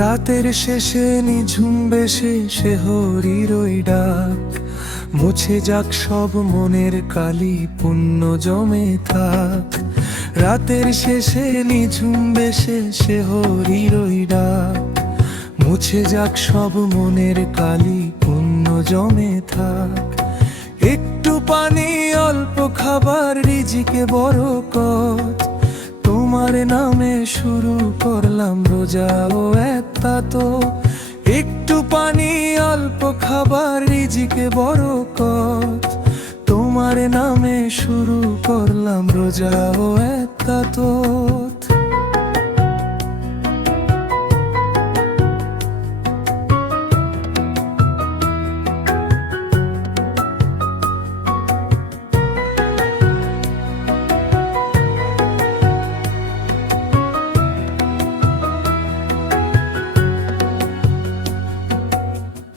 রাতের শেষে নিঝুম বেশে সে হরির ওই ডাক, মুছে যাক সব মনের কালি, পুণ্য জমে থাক। রাতের শেষে নিঝুম বেশে সে হরির ওই ডাক, মুছে যাক সব মনের কালি, পুণ্য জমে থাক। একটু পানি অল্প খাবার রিজিকে বরকত, তোমার নামে শুরু করলাম রোজা ও তো। একটু পানি অল্প খাবার রিজিকে বরকত, তোমার নামে শুরু করলাম রোজা ও তো।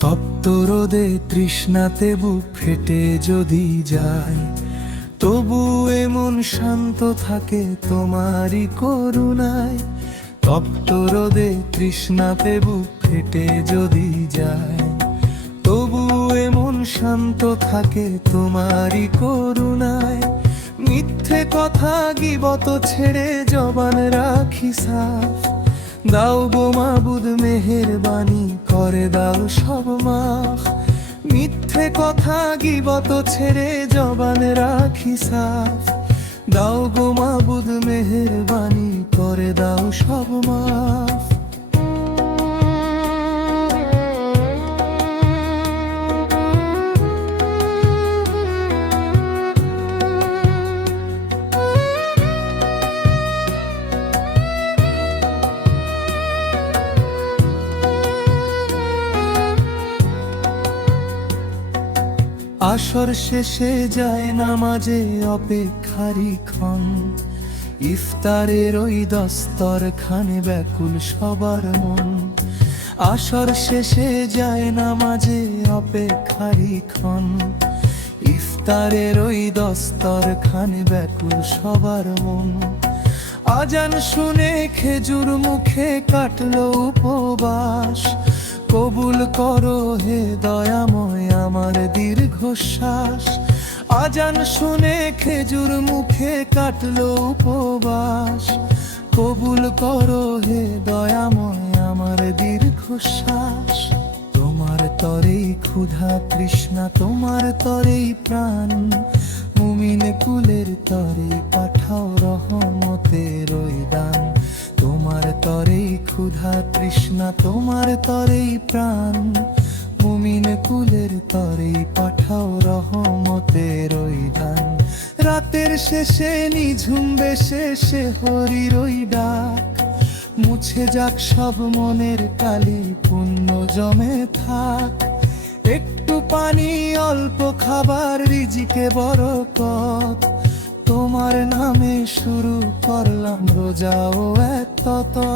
তপ্ত রোদে তৃষ্ণাতে বুক ফেটে যদি যায়, তবু এমন শান্ত থাকে তোমারই করুণায়। তপ্ত রোদে তৃষ্ণাতে বুক ফেটে যদি যায়, তবু এমন শান্ত থাকে তোমারই করুণায়। মিথ্যে কথা গীবত ছেড়ে জবান রাখি সাফ, দাও গো মাবুদ মেহেরবানি করে দাও সব মাফ। মিথ্যে কথা গীবত ছেড়ে জবান রাখি সাফ, দাও গো মাবুদ মেহেরবানি করে দাও সব মাফ। আসর শেষে যায় নামাজে অপেক্ষারি ক্ষণ, ইফতারের ওই দস্তরখানে ব্যাকুল সবার মন। আসর শেষে যায় নামাজে অপেক্ষারি ক্ষণ, ইফতারের ওই দস্তরখানে ব্যাকুল সবার মন। আজান শুনে খেজুর মুখে কাটলো উপবাস, কবুল করো হে দয়াময় আমার দীর্ঘশ্বাস। আজান শুনে খেজুর মুখে কাটলো উপবাস, কবুল করো হে দয়াময় আমার দীর্ঘশ্বাস। তোমার তরেই ক্ষুধা তৃষ্ণা, তোমার তরেই প্রাণ, মুমিন কুলের তরে পাঠাও রহমতের ওই দান। তোমার তরেই ক্ষুধা তৃষ্ণা, তোমার তরেই প্রাণ, মুমিন কুলের তরেই পাঠাও রহমতের ওই দান। রাতের শেষে নিঝুম বেশে সে হরির ওই ডাক, মুছে যাক সব মনের কালি, পুণ্য জমে থাক। একটু পানি অল্প খাবার রিজিকে বরকত, তোমার নামে শুরু করলাম রোজা ও তো।